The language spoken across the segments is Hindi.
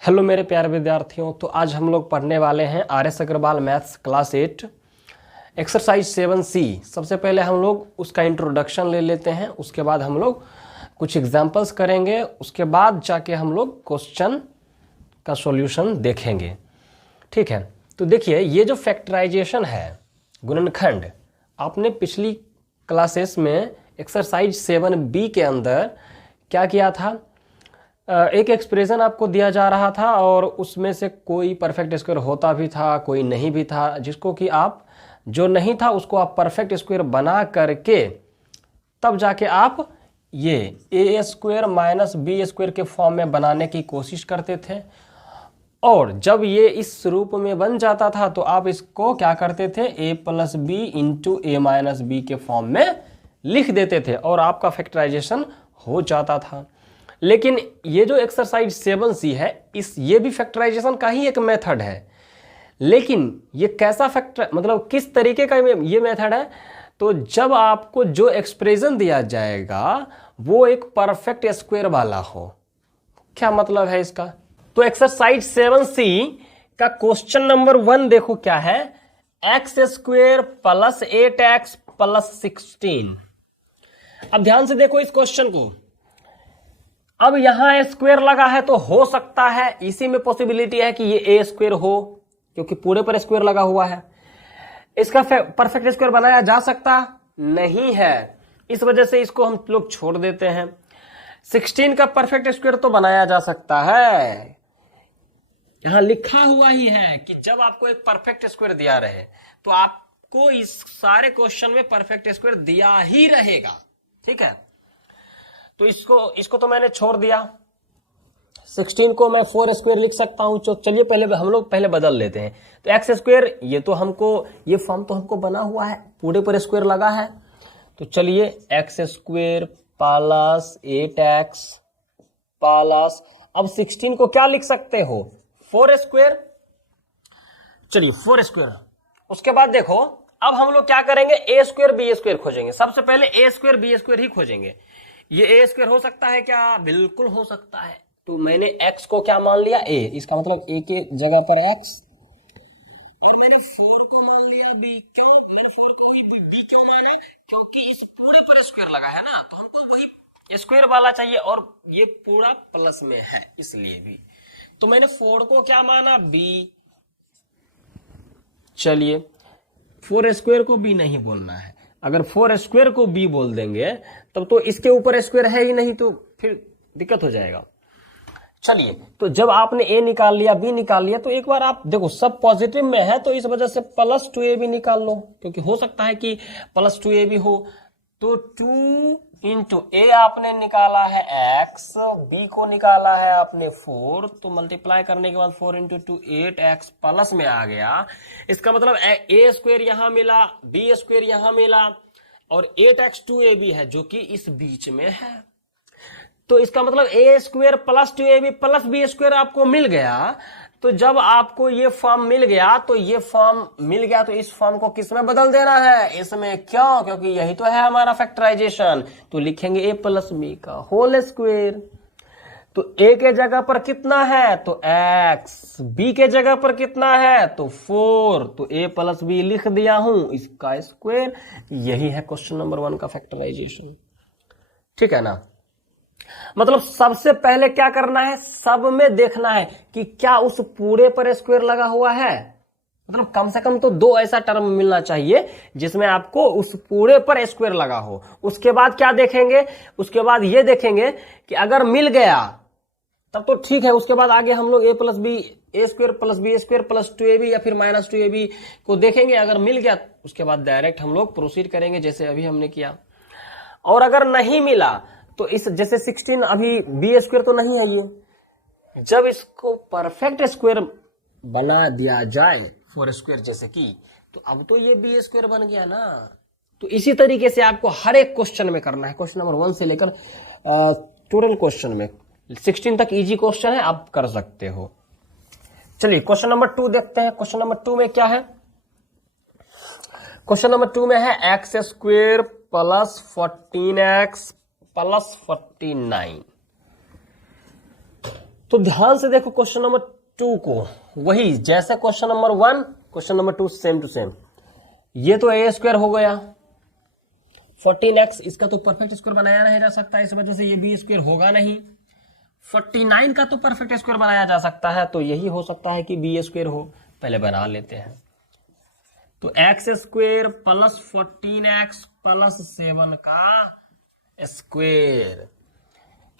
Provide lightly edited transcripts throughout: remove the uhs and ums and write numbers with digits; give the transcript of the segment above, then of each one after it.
हेलो मेरे प्यारे विद्यार्थियों। तो आज हम लोग पढ़ने वाले हैं R S. Agarwal maths class 8 exercise 7C। सबसे पहले हम लोग उसका इंट्रोडक्शन ले लेते हैं, उसके बाद हम लोग कुछ एग्जाम्पल्स करेंगे, उसके बाद जाके हम लोग क्वेश्चन का सॉल्यूशन देखेंगे। ठीक है, तो देखिए ये जो फैक्टराइजेशन है, गुणनखंड, आपने पिछली क्लासेस में एक्सरसाइज 7B के अंदर क्या किया था, एक एक्सप्रेशन आपको दिया जा रहा था और उसमें से कोई परफेक्ट स्क्वायर होता भी था, कोई नहीं भी था, जिसको कि आप जो नहीं था उसको आप परफेक्ट स्क्वायर बना करके तब जाके आप ये A square minus B square के फॉर्म में बनाने की कोशिश करते थे। और जब ये इस रूप में बन जाता था तो आप इसको क्या करते थे, ए प्लस बी इंटू ए माइनस बी के फॉर्म में लिख देते थे और आपका फैक्टराइजेशन हो जाता था। लेकिन ये जो एक्सरसाइज 7C है, ये भी फैक्टराइजेशन का ही एक मेथड है। लेकिन ये कैसा मतलब किस तरीके का ये मेथड है, तो जब आपको जो एक्सप्रेशन दिया जाएगा वो एक परफेक्ट स्क्वायर वाला हो। क्या मतलब है इसका? तो एक्सरसाइज 7C का क्वेश्चन नंबर 1 देखो क्या है, x square plus 8x plus 16। अब ध्यान से देखो इस क्वेश्चन को। अब यहां स्क्वायर लगा है तो हो सकता है, इसी में पॉसिबिलिटी है कि ये ए स्क्वायर हो, क्योंकि पूरे पर स्क्वायर लगा हुआ है। इसका परफेक्ट स्क्वायर बनाया जा सकता नहीं है, इस वजह से इसको हम लोग छोड़ देते हैं। 16 का परफेक्ट स्क्वायर तो बनाया जा सकता है, यहां लिखा हुआ ही है कि जब आपको एक परफेक्ट स्क्वायर दिया रहे तो आपको इस सारे क्वेश्चन में परफेक्ट स्क्वायर दिया ही रहेगा। ठीक है, तो इसको तो मैंने छोड़ दिया। 16 को मैं 4 स्क्वायर लिख सकता हूं। तो चलिए पहले हम लोग पहले बदल लेते हैं। तो एक्स स्क्वायर ये फॉर्म तो हमको बना हुआ है, पूरे पर स्क्वायर लगा है। तो चलिए x square plus 8x plus, अब 16 को क्या लिख सकते हो, 4 स्क्वायर। चलिए 4 स्क्वायर। उसके बाद देखो अब हम लोग क्या करेंगे, ए स्क्वायर बी स्क्वायर खोजेंगे। सबसे पहले ए स्क्वायर बी स्क्वायर ही खोजेंगे। ये ए स्क्वायर हो सकता है क्या? बिल्कुल हो सकता है। तो मैंने x को क्या मान लिया, a, इसका मतलब a के जगह पर x, और मैंने 4 को मान लिया b। क्यों मैंने 4 को ही b क्यों माना? क्योंकि इस पूरे पर स्क्वायर लगा है ना, तो हमको वही स्क्वायर वाला चाहिए और ये पूरा प्लस में है इसलिए भी। तो मैंने 4 को क्या माना, b। चलिए 4 स्क्वायर को b नहीं बोलना है। अगर 4 स्क्वायर को b बोल देंगे तब तो इसके ऊपर स्क्वायर है ही नहीं, तो फिर दिक्कत हो जाएगा। चलिए, तो जब आपने a निकाल लिया b निकाल लिया, तो एक बार आप देखो सब पॉजिटिव में है, तो इस वजह से प्लस 2ab निकाल लो, क्योंकि हो सकता है कि प्लस 2ab हो। तो 2 इंटू ए आपने निकाला है x, b को निकाला है आपने 4, तो मल्टीप्लाई करने के बाद 4 इंटू 2 8x प्लस में आ गया। इसका मतलब ए स्क्वायर यहां मिला, बी स्क्वायर यहां मिला, और 8x 2ab है जो कि इस बीच में है। तो इसका मतलब A square plus 2ab plus B square आपको मिल गया। तो जब आपको ये फॉर्म मिल गया तो इस फॉर्म को किस में बदल देना है, इसमें। क्यों? क्योंकि यही तो है हमारा फैक्टराइजेशन। तो लिखेंगे ए प्लस बी का होल स्क्वायर। तो ए के जगह पर कितना है, तो x, बी के जगह पर कितना है, तो 4, तो ए प्लस बी लिख दिया हूं, इसका स्क्वायर। यही है क्वेश्चन नंबर 1 का फैक्टराइजेशन। ठीक है ना? मतलब सबसे पहले क्या करना है, सब में देखना है कि क्या उस पूरे पर स्क्वायर लगा हुआ है। मतलब कम से कम तो 2 ऐसा टर्म मिलना चाहिए जिसमें आपको उस पूरे पर स्क्वायर लगा हो। उसके बाद क्या देखेंगे, उसके बाद ये देखेंगे कि अगर मिल गया तब तो ठीक है। उसके बाद आगे हम लोग A plus B, A square plus B square plus 2ab या फिर माइनस 2ab को देखेंगे। अगर मिल गया उसके बाद डायरेक्ट हम लोग प्रोसीड करेंगे जैसे अभी हमने किया। और अगर नहीं मिला तो इस जैसे 16 अभी बी स्क्वायर तो नहीं है ये, जब इसको परफेक्ट स्क्वायर बना दिया जाए 4 स्क्वायर जैसे कि, तो अब तो ये बी स्क्वायर बन गया ना। तो इसी तरीके से आपको हर एक क्वेश्चन में करना है, क्वेश्चन नंबर 1 से लेकर टोटल क्वेश्चन में 16 तक इजी क्वेश्चन है, आप कर सकते हो। चलिए क्वेश्चन नंबर 2 देखते हैं। क्वेश्चन नंबर 2 में क्या है, क्वेश्चन नंबर 2 में है x square plus 14x plus 49। तो ध्यान से देखो क्वेश्चन नंबर 2 को, वही जैसे question number 1 question number 2 same to same. ये तो ए स्क्वायर हो गया 14x, इसका तो परफेक्ट स्क्वायर बनाया नहीं जा सकता, इस वजह से ये बी स्क्वायर होगा नहीं। 49 का तो परफेक्ट स्क्वायर बनाया जा सकता है, तो यही हो सकता है कि बी स्क्वायर हो। पहले बना लेते हैं। तो x square plus 14x plus 7 का स्क्वायर।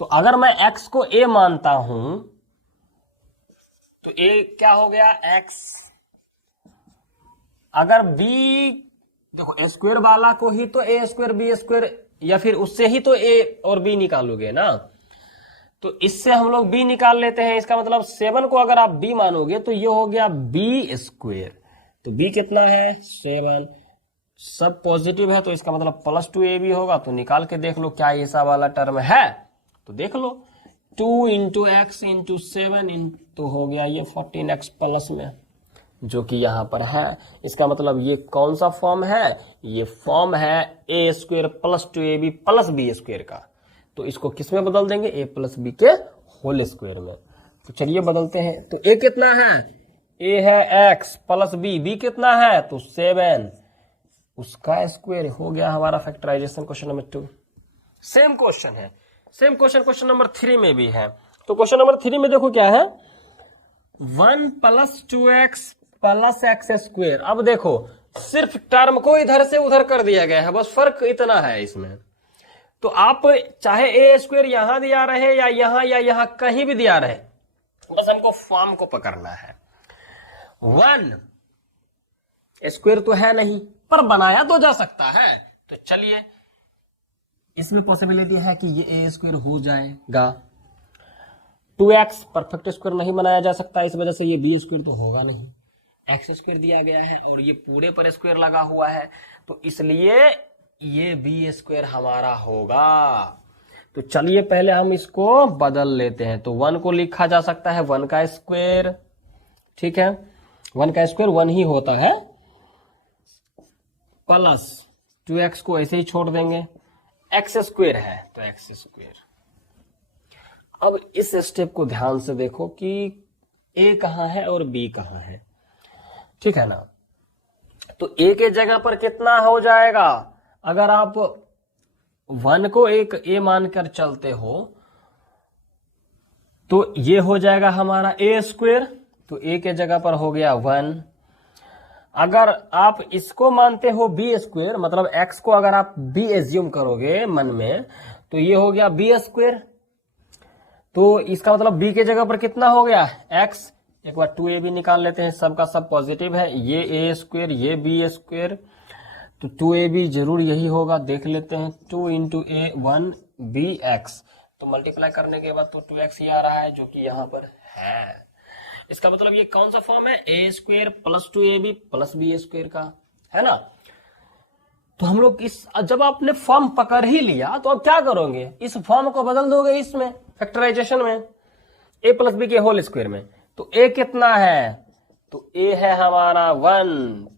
तो अगर मैं x को a मानता हूं तो a क्या हो गया x। अगर b, देखो a स्क्वायर वाला को ही तो a स्क्वायर b स्क्वायर, या फिर उससे ही तो a और b निकालोगे ना। तो इससे हम लोग b निकाल लेते हैं। इसका मतलब 7 को अगर आप b मानोगे तो ये हो गया b स्क्वायर। तो b कितना है 7, सब पॉजिटिव है तो इसका मतलब प्लस 2ab होगा। तो निकाल के देख लो क्या ऐसा वाला टर्म है, तो देख लो 2 इंटू एक्स इंटू 7 इंटू हो गया ये 14x प्लस में, जो कि यहां पर है। इसका मतलब ये कौन सा फॉर्म है, ये फॉर्म है a square plus 2ab plus b square का। तो इसको किस में बदल देंगे, a प्लस b के होल स्क्वायर में। तो चलिए बदलते हैं। तो a कितना है, a है x प्लस b कितना है तो 7, उसका स्क्वायर हो गया हमारा factorisation. Question number 2 same question है, सेम क्वेश्चन क्वेश्चन नंबर 3 में भी है। तो क्वेश्चन नंबर 3 में देखो क्या है, 1 plus 2x plus x square. अब देखो सिर्फ टर्म को इधर से उधर कर दिया गया है, बस फर्क इतना है इसमें। तो आप चाहे ए स्क्वायर यहां दिया रहे या यहां कहीं भी दिया रहे, बस हमको फॉर्म को पकड़ना है। 1 स्क्वायर तो है नहीं पर बनाया तो जा सकता है। तो चलिए इसमें पॉसिबिलिटी है कि ये ए स्क्वायर हो जाएगा। 2x परफेक्ट स्क्वायर नहीं बनाया जा सकता, इस वजह से ये बी स्क्वायर तो होगा नहीं। एक्स स्क्वायर दिया गया है और ये पूरे पर स्क्वायर लगा हुआ है, तो इसलिए ये बी स्क्वायर हमारा होगा। तो चलिए पहले हम इसको बदल लेते हैं। तो 1 को लिखा जा सकता है 1 का स्क्वायर, ठीक है 1 का स्क्वायर 1 ही होता है, प्लस 2x को ऐसे ही छोड़ देंगे, एक्स स्क्वायर है तो एक्स स्क्वायर। अब इस स्टेप को ध्यान से देखो कि a कहां है और b कहां है, ठीक है ना। तो a के जगह पर कितना हो जाएगा, अगर आप 1 को एक a मानकर चलते हो तो ये हो जाएगा हमारा a स्क्वायर। तो a के जगह पर हो गया 1। अगर आप इसको मानते हो b स्क्वायर, मतलब x को अगर आप b एज्यूम करोगे मन में, तो ये हो गया b स्क्वायर। तो इसका मतलब b के जगह पर कितना हो गया x। एक बार 2ab निकाल लेते हैं, सबका सब पॉजिटिव है, ये a स्क्वायर ये b स्क्वायर, तो 2ab जरूर यही होगा। देख लेते हैं 2 इंटू a 1 bx, तो मल्टीप्लाई करने के बाद तो 2x ही आ रहा है जो कि यहां पर है। इसका मतलब ये कौन सा फॉर्म है, a square plus 2ab plus b square का, है ना। तो हम लोग इस, जब आपने फॉर्म पकड़ ही लिया तो अब क्या करोगे, इस फॉर्म को बदल दोगे इसमें फैक्टराइजेशन में, a प्लस b के होल स्क्वायर में। तो a कितना है, तो a है हमारा 1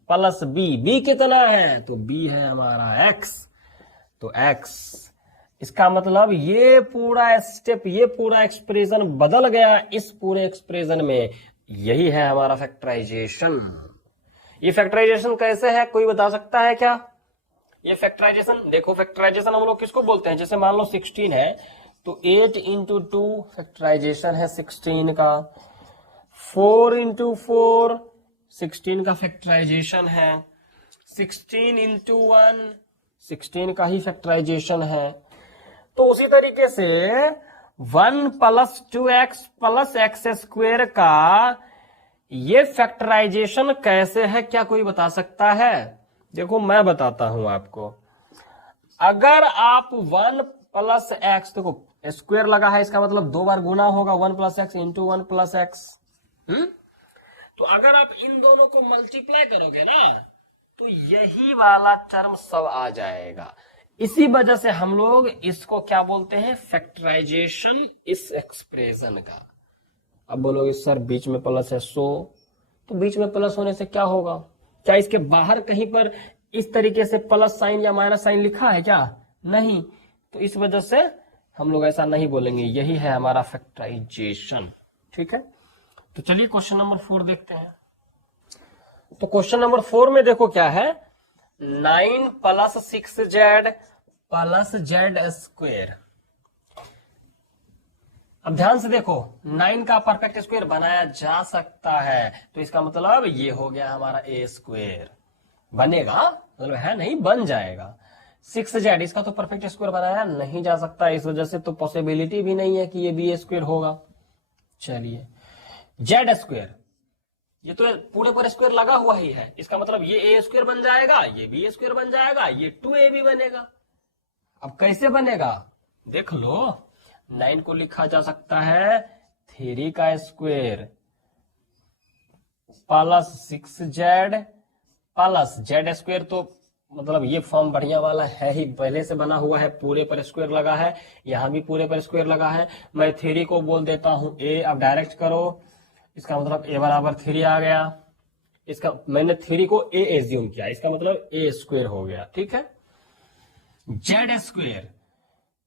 प्लस b कितना है, तो b है हमारा x, तो x। इसका मतलब ये पूरा स्टेप, ये पूरा एक्सप्रेशन बदल गया इस पूरे एक्सप्रेशन में। यही है हमारा फैक्टराइजेशन। ये फैक्टराइजेशन कैसे है, कोई बता सकता है क्या। ये फैक्टराइजेशन देखो, फैक्टराइजेशन हम लोग किसको बोलते हैं, जैसे मान लो 16 है तो 8 इंटू 2 फैक्टराइजेशन है 16 का, 4 इंटू 4 16 का फैक्टराइजेशन है, 16 इंटू 1 16 का ही फैक्टराइजेशन है। तो उसी तरीके से 1 plus 2x plus x square का ये फैक्टराइजेशन कैसे है, क्या कोई बता सकता है। देखो मैं बताता हूं आपको। अगर आप 1 प्लस एक्स, देखो स्क्वायर लगा है, इसका मतलब 2 बार गुना होगा 1 plus x into 1 plus x. तो अगर आप इन दोनों को मल्टीप्लाई करोगे ना तो यही वाला टर्म सब आ जाएगा। इसी वजह से हम लोग इसको क्या बोलते हैं, फैक्टराइजेशन इस एक्सप्रेशन का। अब बोलोगे सर बीच में प्लस है, तो बीच में प्लस होने से क्या होगा, क्या इसके बाहर कहीं पर इस तरीके से प्लस साइन या माइनस साइन लिखा है क्या, नहीं। तो इस वजह से हम लोग ऐसा नहीं बोलेंगे, यही है हमारा फैक्टराइजेशन। ठीक है, तो चलिए क्वेश्चन नंबर 4 देखते हैं। तो क्वेश्चन नंबर 4 में देखो क्या है, 9 + 6z + z²। अब ध्यान से देखो, 9 का परफेक्ट स्क्वायर बनाया जा सकता है, तो इसका मतलब ये हो गया हमारा a²। बनेगा मतलब है नहीं, बन जाएगा। 6z इसका तो परफेक्ट स्क्वायर बनाया नहीं जा सकता, इस वजह से तो पॉसिबिलिटी भी नहीं है कि ये b² होगा। चलिए, z², ये तो पूरे पर स्क्वायर लगा हुआ ही है, इसका मतलब ये a² बन जाएगा, ये b² बन जाएगा, ये 2ab बनेगा। अब कैसे बनेगा देख लो, 9 को लिखा जा सकता है 3 का square plus 6z plus z², तो मतलब ये फॉर्म बढ़िया वाला है ही, पहले से बना हुआ है, पूरे पर स्क्वायर लगा है, यहां भी पूरे पर स्क्वायर लगा है। मैं 3 को बोल देता हूं a, अब डायरेक्ट करो, इसका मतलब a बराबर 3 आ गया। इसका मैंने 3 को a एज्यूम किया, इसका मतलब a² हो गया। ठीक है, z²,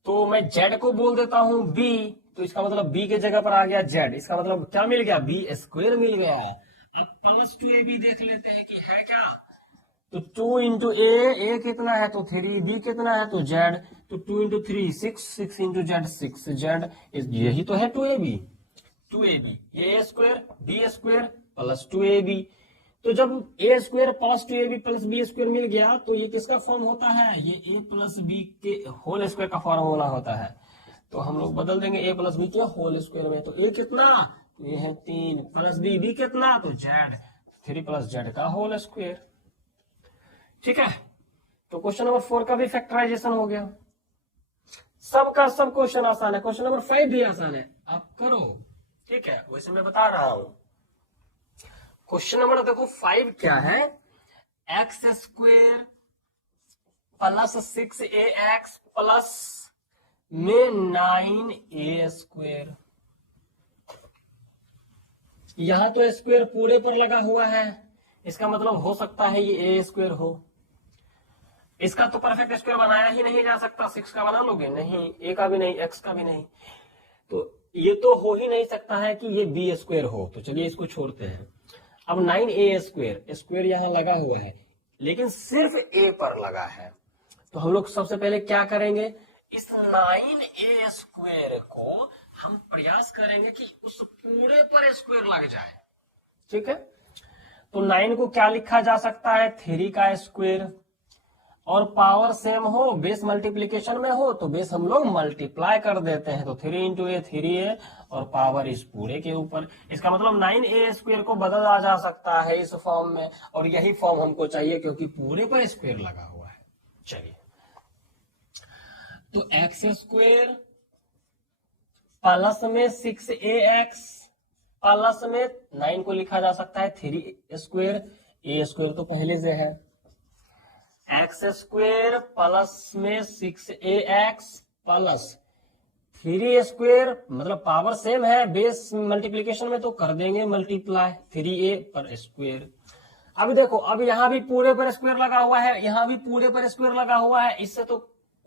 तो मैं z को बोल देता हूं b, तो इसका मतलब b के जगह पर आ गया z, इसका मतलब क्या मिल गया, b² मिल गया। अब प्लस 2ab देख लेते हैं कि है क्या, तो 2 इंटू a कितना है तो 3, b कितना है तो z, तो 2 इंटू 3 6, 6 इंटू z 6z, यही तो है 2ab। ये a² b² प्लस 2ab, तो जब a² plus 2ab plus b² मिल गया, तो ये किसका फॉर्म होता है, ये a प्लस b के होल स्क्वायर का फॉर्मूला होता है। तो हम लोग बदल देंगे a प्लस b के होल स्क्वायर में, तो a कितना, तो ये है 3 प्लस b कितना, तो z, 3 प्लस z का होल स्क्वायर। ठीक है, तो क्वेश्चन नंबर 4 का भी फैक्टराइजेशन हो गया। सबका सब क्वेश्चन आसान है, क्वेश्चन नंबर 5 भी आसान है, आप करो। ठीक है, वैसे मैं बता रहा हूं। क्वेश्चन नंबर देखो 5 क्या है, x² प्लस 6ax प्लस में 9a²। यहां तो स्क्वायर पूरे पर लगा हुआ है, इसका मतलब हो सकता है ये a² हो। इसका तो परफेक्ट स्क्वायर बनाया ही नहीं जा सकता, 6 का बना लोगे, नहीं, a का भी नहीं, x का भी नहीं, तो ये तो हो ही नहीं सकता है कि ये b² हो। तो चलिए इसको छोड़ते हैं। अब 9a² स्क्वायर यहां लगा हुआ है, लेकिन सिर्फ a पर लगा है, तो हम लोग सबसे पहले क्या करेंगे, इस 9a² को हम प्रयास करेंगे कि उस पूरे पर स्क्वायर लग जाए। ठीक है, तो 9 को क्या लिखा जा सकता है, 3 का स्क्वायर, और पावर सेम हो, बेस मल्टीप्लीकेशन में हो, तो बेस हम लोग मल्टीप्लाई कर देते हैं, तो 3 इंटू ए 3a, और पावर इस पूरे के ऊपर। इसका मतलब 9a² को बदला जा सकता है इस फॉर्म में, और यही फॉर्म हमको चाहिए क्योंकि पूरे पर स्क्वायर लगा हुआ है। चलिए, तो x² प्लस में 6ax प्लस में 9 को लिखा जा सकता है 3a², a² तो पहले से है, x² प्लस में 6ax प्लस 3a² मतलब पावर सेम है, बेस मल्टीप्लीकेशन में तो कर देंगे मल्टीप्लाई, 3a पर स्क्वायर। अब देखो, अब यहां भी पूरे पर स्क्वायर लगा हुआ है, यहां भी पूरे पर स्क्वायर लगा हुआ है, इससे तो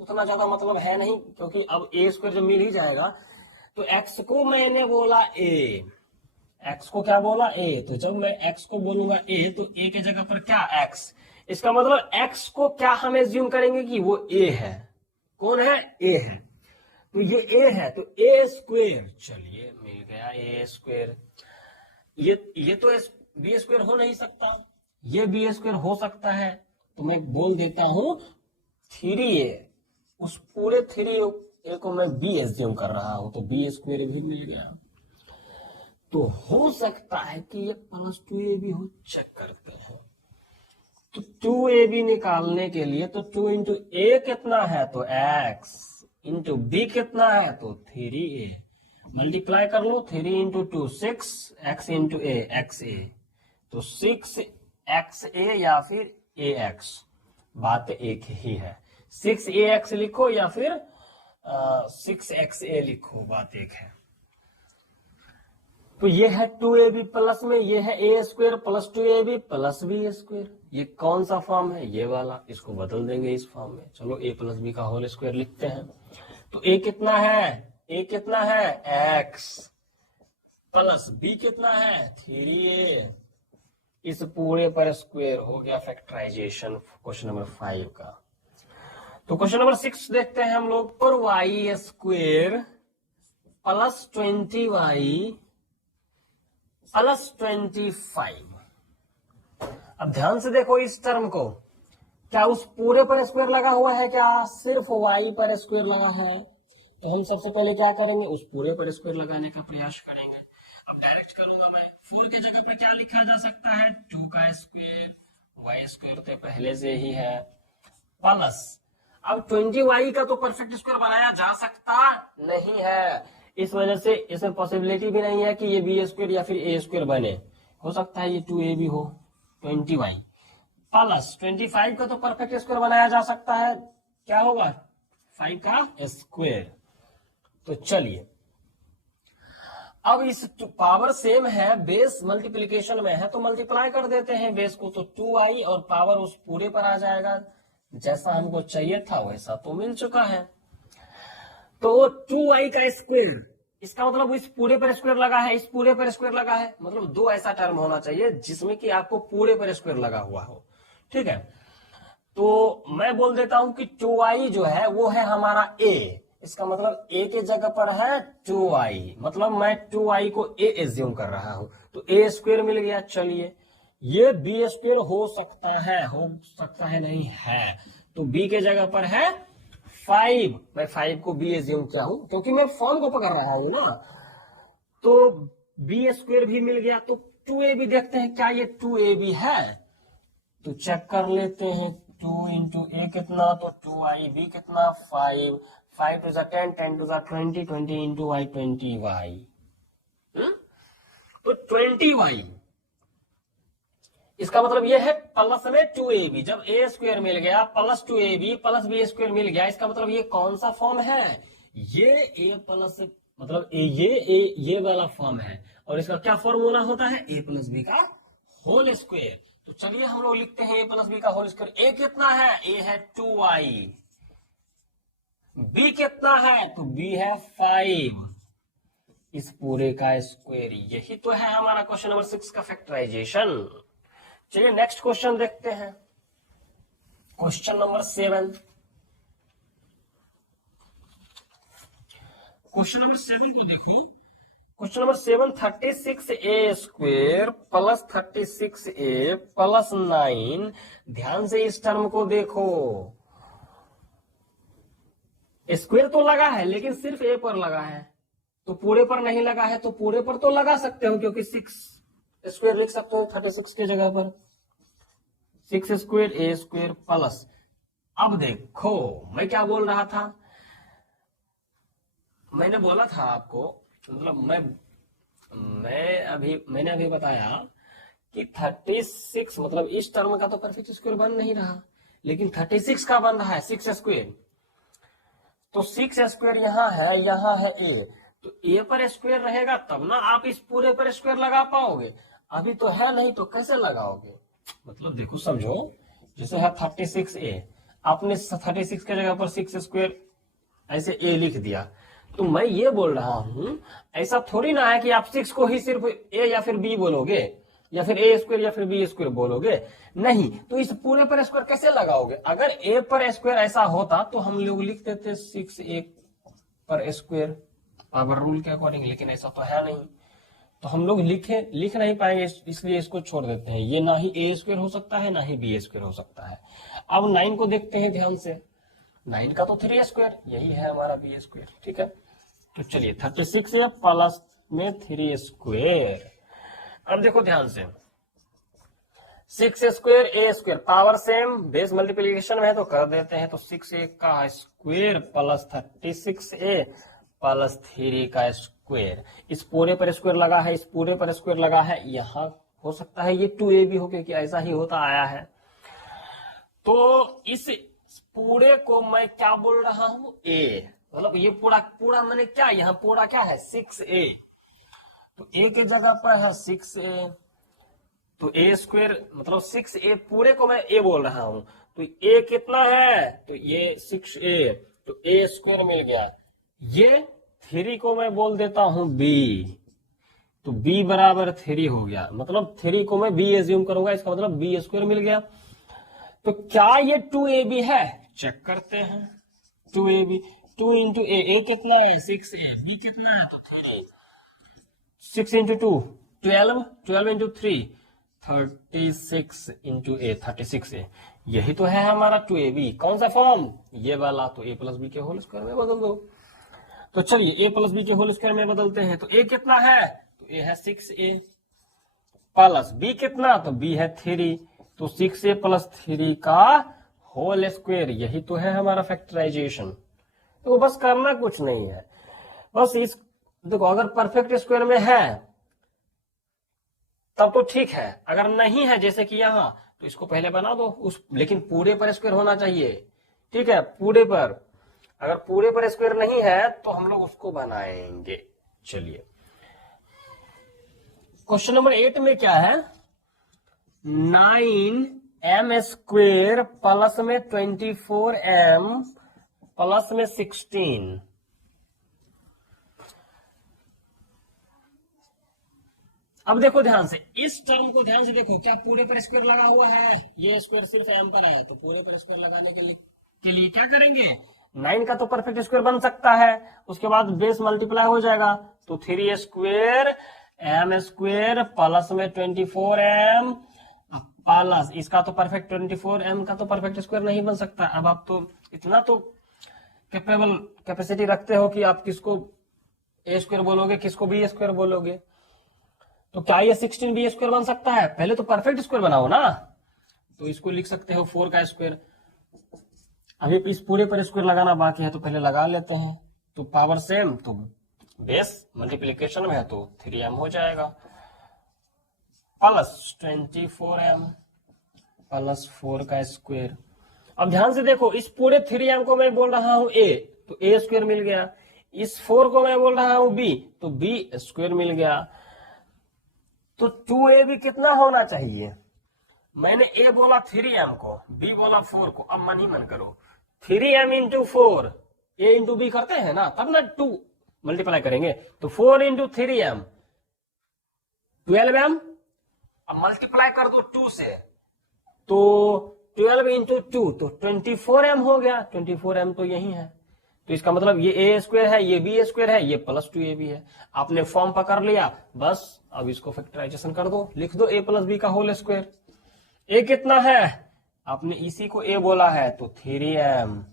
उतना ज्यादा मतलब है नहीं, क्योंकि अब a² जब मिल ही जाएगा, तो x को मैंने बोला a, x को क्या बोला a, तो जब मैं x को बोलूंगा a, तो a के जगह पर क्या, x, इसका मतलब x को क्या हम एज्यूम करेंगे कि वो a है। कौन है, a है, तो ये a है, तो a², चलिए मिल गया a²। ये तो b² हो नहीं सकता, ये b² हो सकता है, तो मैं बोल देता हूं 3a, उस पूरे 3a को मैं b एज्यूम कर रहा हूं, तो b² भी मिल गया। तो हो सकता है कि ये प्लस 2ab हो, चेक करते हैं। तो 2ab निकालने के लिए तो 2 इंटू a कितना है, तो x, इंटू b कितना है, तो 3a, मल्टीप्लाई कर लो, 3 into 2 6, x into a xa, तो 6xa या फिर ax, बात एक ही है। 6ax लिखो या फिर 6xa लिखो, बात एक है। तो ये है 2ab प्लस में, ये है a² plus 2ab plus b²। ये कौन सा फॉर्म है, ये वाला, इसको बदल देंगे इस फॉर्म में। चलो a प्लस b का होल स्क्वायर लिखते हैं। तो a कितना है, a कितना है x, प्लस बी कितना है 3a, इस पूरे पर स्क्वायर हो गया फैक्टराइजेशन क्वेश्चन नंबर 5 का। तो क्वेश्चन नंबर 6 देखते हैं हम लोग। और Y square plus 20y plus 25। अब ध्यान से देखो इस टर्म को, क्या उस पूरे पर स्क्वायर लगा हुआ है, क्या सिर्फ y पर स्क्वायर लगा है? तो हम सबसे पहले क्या करेंगे, उस पूरे पर स्क्वायर लगाने का प्रयास करेंगे। अब डायरेक्ट करूंगा मैं, 4 के जगह पर क्या लिखा जा सकता है 2 का स्क्वायर, y स्क्वायर तो पहले से ही है, प्लस अब 20y का तो परफेक्ट स्क्वायर बनाया जा सकता नहीं है, इस वजह से इसमें पॉसिबिलिटी भी नहीं है कि ये बी स्क्वायर या फिर ए स्क्वायर बने। हो सकता है ये 2a भी हो। 20y प्लस 25 का तो परफेक्ट स्क्वायर बनाया जा सकता है, क्या होगा 5 का स्क्वायर। तो चलिए अब इस पावर सेम है, बेस मल्टीप्लिकेशन में है तो मल्टीप्लाई कर देते हैं बेस को, तो 2i और पावर उस पूरे पर आ जाएगा। जैसा हमको चाहिए था वैसा तो मिल चुका है। तो 2i का स्क्वायर, इसका मतलब इस पूरे पर स्क्वायर लगा है, इस पूरे पर स्क्वायर लगा है, मतलब दो ऐसा टर्म होना चाहिए जिसमें कि आपको पूरे पर स्क्वायर लगा हुआ हो। ठीक है, तो मैं बोल देता हूं कि 2i जो है वो है हमारा a, इसका मतलब a के जगह पर है 2i, मतलब मैं 2i को a एज्यूम कर रहा हूं, तो a स्क्वायर मिल गया। चलिए ये b स्क्वायर हो सकता है नहीं है, तो b के जगह पर है 5, मैं 5 को b एज्यूम किया हूं क्योंकि मैं फॉर्म को पकड़ रहा हूं ना, तो b स्क्वायर भी मिल गया। तो 2a भी देखते हैं क्या ये 2a भी है, तो चेक कर लेते हैं। 2 इंटू ए कितना, तो 2ib कितना 5, 5 to 10, 10 to 20, 20 into y 20y, तो 20y, इसका मतलब ये है प्लस में 2ab, जब a स्क्वायर मिल गया plus 2ab plus b square मिल गया, इसका मतलब ये कौन सा फॉर्म है, ये a प्लस, मतलब ये वाला फॉर्म है, और इसका क्या फॉर्मूला होता है a प्लस b का होल स्क्वायर। तो चलिए हम लोग लिखते हैं a प्लस बी का होल स्क्वायर। a कितना है, a है 2i, b कितना है, तो b है 5, इस पूरे का स्क्वायर। यही तो है हमारा क्वेश्चन नंबर 6 का फैक्टराइजेशन। चलिए नेक्स्ट क्वेश्चन देखते हैं, क्वेश्चन नंबर 7। क्वेश्चन नंबर 7 को देखो, question number 7, 36a square plus 36a plus 9। ध्यान से इस टर्म को देखो, स्क्वायर तो लगा है लेकिन सिर्फ a पर लगा है, तो पूरे पर नहीं लगा है, तो पूरे पर तो लगा सकते हो क्योंकि 6 स्क्वायर लिख सकते हो 36 के जगह पर, 6 स्क्वायर a स्क्वायर प्लस। अब देखो मैं क्या बोल रहा था, मैंने बोला था आपको, मतलब मैंने अभी बताया कि 36, मतलब इस टर्म का तो परफेक्ट स्क्वायर बन नहीं रहा, लेकिन 36 का बन रहा है 6 स्क्वायर, तो 6 स्क्वायर यहाँ है a, तो a पर स्क्वायर रहेगा तब ना आप इस पूरे पर स्क्वायर लगा पाओगे, अभी तो है नहीं तो कैसे लगाओगे। मतलब देखो समझो, जैसे है 36a, आपने 36 के जगह पर 6 स्क्वायर ऐसे a लिख दिया, तो मैं ये बोल रहा हूं ऐसा थोड़ी ना है कि आप 6 को ही सिर्फ a या फिर b बोलोगे, या फिर a स्क्वायर या फिर b स्क्वायर बोलोगे, नहीं, तो इस पूरे पर स्क्वायर कैसे लगाओगे। अगर a पर स्क्वायर ऐसा होता तो हम लोग लिख देते 6a पर स्क्वायर पावर रूल के अकॉर्डिंग, लेकिन ऐसा तो है नहीं, तो हम लोग लिख नहीं पाएंगे, इसलिए इसको छोड़ देते हैं। ये ना ही a स्क्वायर हो सकता है ना ही b स्क्वायर हो सकता है। अब 9 को देखते हैं ध्यान से, 9 का तो 3 स्क्वायर, यही है हमारा b स्क्वायर। ठीक है, तो चलिए 36a प्लस में 3 स्क्वायर। अब देखो ध्यान से, 6 square a square power same, base multiplication में है तो कर देते हैं, तो 6a का स्क्वायर प्लस 36a प्लस 3 का स्क्वायर, इस पूरे पर स्क्वायर लगा है, इस पूरे पर स्क्वायर लगा है, यहाँ हो सकता है ये 2a भी हो क्योंकि ऐसा ही होता आया है। तो इस पूरे को मैं क्या बोल रहा हूं a, मतलब ये पूरा मैंने क्या, यहाँ पूरा क्या है 6a, तो a के जगह पर है 6a, तो a स्क्वायर मतलब 6a पूरे को मैं a बोल रहा हूं, तो a कितना है, तो ये 6a, तो a स्क्वायर मिल गया। ये 3 को मैं बोल देता हूं b, तो b बराबर 3 हो गया, मतलब 3 को मैं b एज्यूम करूंगा, इसका मतलब b स्क्वायर मिल गया। तो क्या ये 2ab है, चेक करते हैं। 2ab 2 इंटू ए कितना है 6a, b कितना है तो 3, 6 इंटू 2 12, 12 इंटू 3 36 इंटू ए 36a, यही तो है हमारा 2ab। कौन सा फॉर्म, ये वाला, तो a प्लस बी के होल स्क्वायर में बदल दो। तो चलिए a प्लस बी के होल स्क्वायर में बदलते हैं। तो a कितना है, तो a है 6a प्लस b कितना, तो b है 3, तो 6a प्लस 3 का होल स्क्वायर, यही तो है हमारा फैक्टराइजेशन। तो बस करना कुछ नहीं है, बस इस देखो अगर परफेक्ट स्क्वायर में है तब तो ठीक है, अगर नहीं है जैसे कि यहां, तो इसको पहले बना दो उस, लेकिन पूरे पर स्क्वायर होना चाहिए, ठीक है, पूरे पर। अगर पूरे पर स्क्वायर नहीं है तो हम लोग उसको बनाएंगे। चलिए क्वेश्चन नंबर 8 में क्या है, 9m स्क्वेयर प्लस में 24m प्लस में 16। अब देखो ध्यान से, इस टर्म को ध्यान से देखो, क्या पूरे पर स्क्वायर लगा हुआ है, ये स्क्वायर सिर्फ m पर है, तो पूरे पर स्क्वायर लगाने के लिए क्या करेंगे, 9 का तो परफेक्ट स्क्वायर बन सकता है, उसके बाद बेस मल्टीप्लाई हो जाएगा, तो 3 स्क्वायर m स्क्वायर प्लस में 24m प्लस, इसका तो परफेक्ट 24m का तो परफेक्ट स्क्वायर नहीं बन सकता। अब आप तो इतना तो कैपेसिटी रखते हो कि आप किसको a स्क्वायर बोलोगे, किसको b स्क्वायर बोलोगे। तो क्या ये 16b स्क्वायर बन सकता है, पहले तो परफेक्ट स्क्वायर बनाओ ना। तो इसको लिख सकते हो 4 का स्क्वायर। अभी इस पूरे पर स्क्वायर लगाना बाकी है, तो पहले लगा लेते हैं। तो पावर सेम, तो बेस मल्टीप्लिकेशन में है तो 3m हो जाएगा प्लस 24m प्लस 4 का स्क्वायर। अब ध्यान से देखो, इस पूरे 3m को मैं बोल रहा हूं a, तो a स्क्वायर मिल गया। इस 4 को मैं बोल रहा हूं b, तो b स्क्वायर मिल गया। तो 2ab कितना होना चाहिए, मैंने a बोला 3m को, b बोला 4 को। अब मन ही मन करो, 3m into 4 a into b करते हैं ना, तब ना 2 मल्टीप्लाई करेंगे, तो 4 इंटू 3m 12m। अब मल्टीप्लाई कर दो 2 से, तो 12 इंटू 2 तो 24m हो गया। 24m तो यही है, तो इसका मतलब ये a स्क्वायर है, ये b स्क्वायर है, ये प्लस 2ab है। आपने फॉर्म पकड़ लिया, बस अब इसको फैक्टराइजेशन कर दो, लिख दो a प्लस b का होल स्क्वायर। a कितना है, आपने इसी को a बोला है, तो 3m।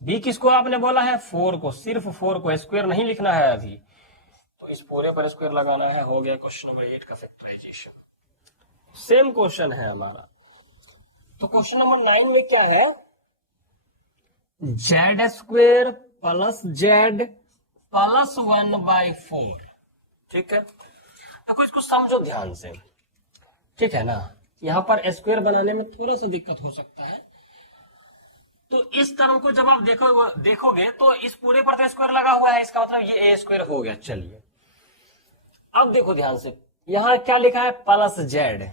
b किसको आपने बोला है, 4 को, सिर्फ 4 को, स्क्वायर नहीं लिखना है अभी। तो इस पूरे पर स्क्वायर लगाना है, हो गया क्वेश्चन नंबर 8 का फैक्टराइजेशन। सेम क्वेश्चन है हमारा। तो क्वेश्चन नंबर 9 में क्या है, z square plus z plus 1/4, ठीक है। तो इसको समझो ध्यान से, ठीक है ना। यहां पर स्क्वायर बनाने में थोड़ा सा दिक्कत हो सकता है। तो इस टर्म को जब आप देखोगे तो इस पूरे पर तो स्क्वायर लगा हुआ है, इसका मतलब ये a स्क्वायर हो गया। चलिए अब देखो ध्यान से, यहां क्या लिखा है, प्लस z।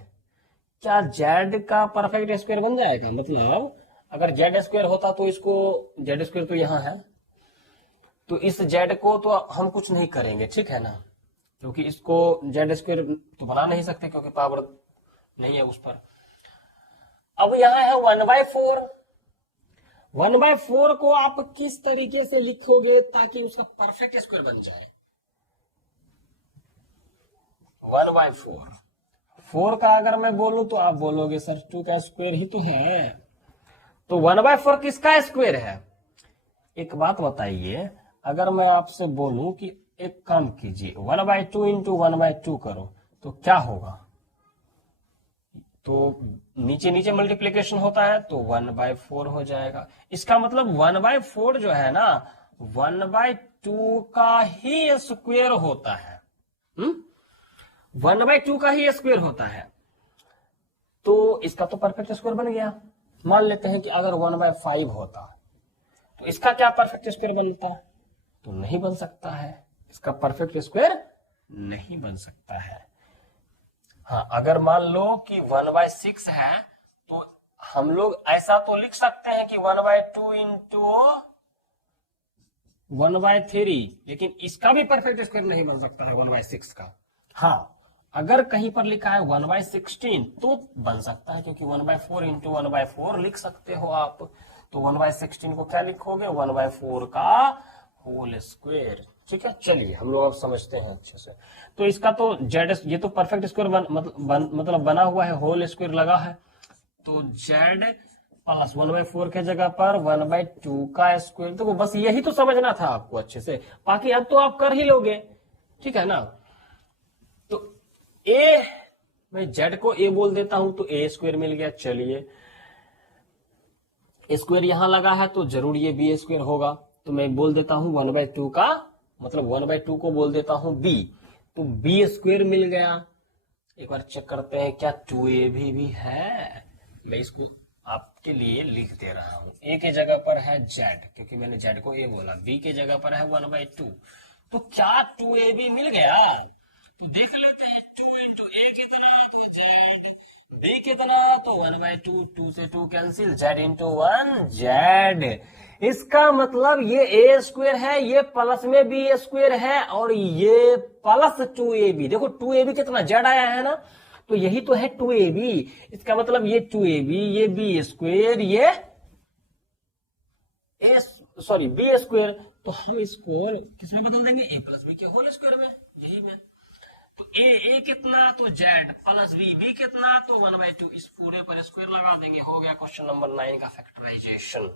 क्या z का परफेक्ट स्क्वायर बन जाएगा, मतलब अगर z स्क्वायर होता तो इसको, z स्क्वायर तो यहां है, तो इस z को तो हम कुछ नहीं करेंगे, ठीक है ना, क्योंकि इसको z स्क्वायर तो बना नहीं सकते क्योंकि पावर नहीं है उस पर। अब यहां है 1/4। 1/4 को आप किस तरीके से लिखोगे ताकि उसका परफेक्ट स्क्वायर बन जाए, 1/4। 4 का अगर मैं बोलूं तो आप बोलोगे सर 2 का स्क्वायर ही तो है, तो 1/4 किसका स्क्वायर है। एक बात बताइए, अगर मैं आपसे बोलूं कि एक काम कीजिए 1/2 इंटू 1/2 करो, तो क्या होगा, तो नीचे नीचे मल्टीप्लिकेशन होता है तो 1/4 हो जाएगा। इसका मतलब 1/4 जो है ना, 1/2 का ही स्क्वायर होता है। 1/2 का ही स्क्वायर होता है, तो इसका तो परफेक्ट स्क्वायर बन गया। मान लेते हैं कि अगर 1/5 होता तो इसका क्या परफेक्ट स्क्वायर बनता, तो नहीं बन सकता है, इसका परफेक्ट स्क्वायर नहीं बन सकता है। हाँ, अगर मान लो कि 1/6 है तो हम लोग ऐसा तो लिख सकते हैं कि 1/2 इंटू 1/3, लेकिन इसका भी परफेक्ट स्क्वायर नहीं बन सकता है 1/6 का। हाँ, अगर कहीं पर लिखा है 1/16 तो बन सकता है, क्योंकि 1/4 इंटू 1/4 लिख सकते हो आप। तो 1/16 को क्या लिखोगे, 1/4 का होल स्क्वायर। ठीक है, चलिए हम लोग अब समझते हैं अच्छे से। तो इसका तो जेड, ये तो परफेक्ट स्क्वायर मतलब बना हुआ है, होल स्क्वायर लगा है। तो जेड प्लस 1/4 के जगह पर 1/2 का स्क्वायर। देखो बस यही तो समझना था आपको अच्छे से, बाकी अब तो आप कर ही लोगे। ठीक है ना। तो ए, मैं जेड को ए बोल देता हूं तो ए स्क्वायर मिल गया। चलिए, स्क्वायर यहां लगा है तो जरूर ये बी स्क्वायर होगा। तो मैं बोल देता हूं 1/2 का, मतलब 1/2 को बोल देता हूं बी, तो बी स्क्वायर मिल गया। एक बार चेक करते हैं क्या 2ab भी है। मैं इसको आपके लिए लिख दे रहा हूं। ए के जगह पर है जेड, क्योंकि मैंने जेड को ए बोला। बी के जगह पर है 1/2। तो क्या 2ab मिल गया? तो देख लेते हैं, 2 इंटू ए कितना, तो जेड। बी कितना, तो 1/2, 2 से 2 कैंसिल, जेड इंटू 1 जेड। इसका मतलब ये ए स्क्वायर है, ये प्लस में बी स्क्वायर है, और ये प्लस 2ab। देखो 2ab कितना, जेड आया है ना, तो यही तो है 2ab। इसका मतलब ये 2ab, ये बी स्क्वायर, ये ए सॉरी बी स्क्वायर। तो हम इसको किसमें बदल देंगे, ए प्लस बी के होल स्क्वायर में, यही में। तो ए कितना, तो जेड प्लस बी कितना, तो 1/2। इस पूरे पर स्क्वायर लगा देंगे। हो गया क्वेश्चन नंबर 9 का फैक्टराइजेशन।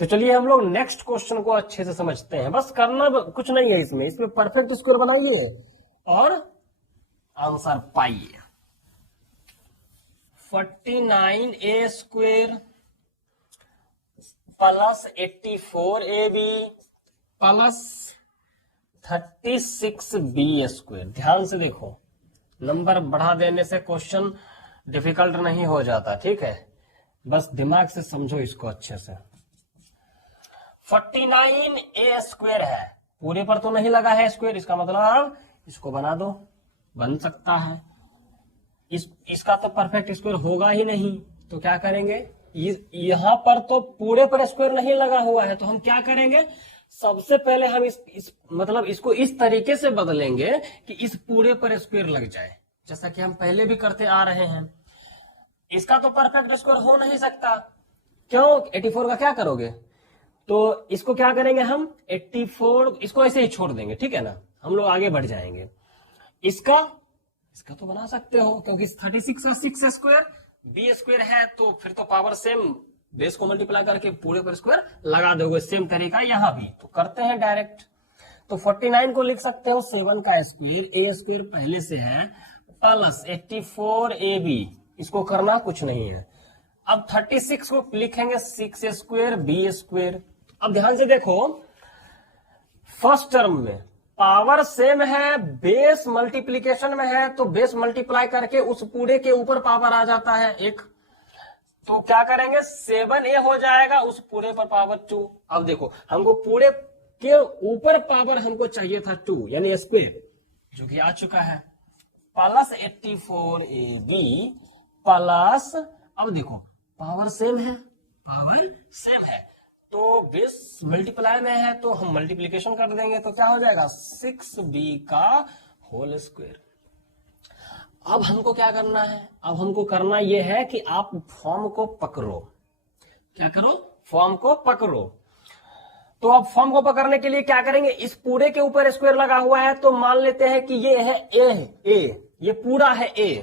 तो चलिए हम लोग नेक्स्ट क्वेश्चन को अच्छे से समझते हैं। बस करना कुछ नहीं है इसमें परफेक्ट स्क्वायर बनाइए और आंसर पाइए। 49a square plus 84ab plus 36b square. ध्यान से देखो, नंबर बढ़ा देने से क्वेश्चन डिफिकल्ट नहीं हो जाता। ठीक है, बस दिमाग से समझो इसको अच्छे से। 49a स्क्वायर है, पूरे पर तो नहीं लगा है स्क्वायर, इसका मतलब इसको बना दो, बन सकता है। इसका तो परफेक्ट स्क्वायर होगा ही नहीं, तो क्या करेंगे, यहां पर तो पूरे पर स्क्वायर नहीं लगा हुआ है, तो हम क्या करेंगे, सबसे पहले हम मतलब इसको इस तरीके से बदलेंगे कि इस पूरे पर स्क्वायर लग जाए, जैसा कि हम पहले भी करते आ रहे हैं। इसका तो परफेक्ट स्क्वायर हो नहीं सकता, क्यों, 84 का क्या करोगे, तो इसको क्या करेंगे हम 84, इसको ऐसे ही छोड़ देंगे। ठीक है ना, हम लोग आगे बढ़ जाएंगे। इसका तो बना सकते हो, क्योंकि 36 का 6 स्क्वायर बी स्क्वायर है, तो फिर तो पावर सेम, बेस को मल्टीप्लाई करके पूरे पर स्क्वायर लगा दोगे। सेम तरीका यहां भी तो करते हैं डायरेक्ट। तो 49 को लिख सकते हो 7 का स्क्वायर, ए स्क्वायर पहले से है, प्लस 84ab, इसको करना कुछ नहीं है। अब 36 को लिखेंगे 6 स्क्वायर बी स्क्वायर। अब ध्यान से देखो, फर्स्ट टर्म में पावर सेम है, बेस मल्टीप्लीकेशन में है, तो बेस मल्टीप्लाई करके उस पूरे के ऊपर पावर आ जाता है एक, तो क्या करेंगे 7a हो जाएगा, उस पूरे पर पावर 2। अब देखो, हमको पूरे के ऊपर पावर हमको चाहिए था 2, यानी स्क्वायर, जो कि आ चुका है, प्लस 84ab प्लस, अब देखो पावर सेम है, तो बेस मल्टीप्लाई में है, तो हम मल्टीप्लीकेशन कर देंगे, तो क्या हो जाएगा 6b का होल स्क्वायर। अब हमको क्या करना है, अब हमको करना यह है कि आप फॉर्म को पकड़ो। क्या करो, फॉर्म को पकड़ो। तो अब फॉर्म को पकड़ने के लिए क्या करेंगे, इस पूरे के ऊपर स्क्वायर लगा हुआ है, तो मान लेते हैं कि ये है ए, ये पूरा है ए,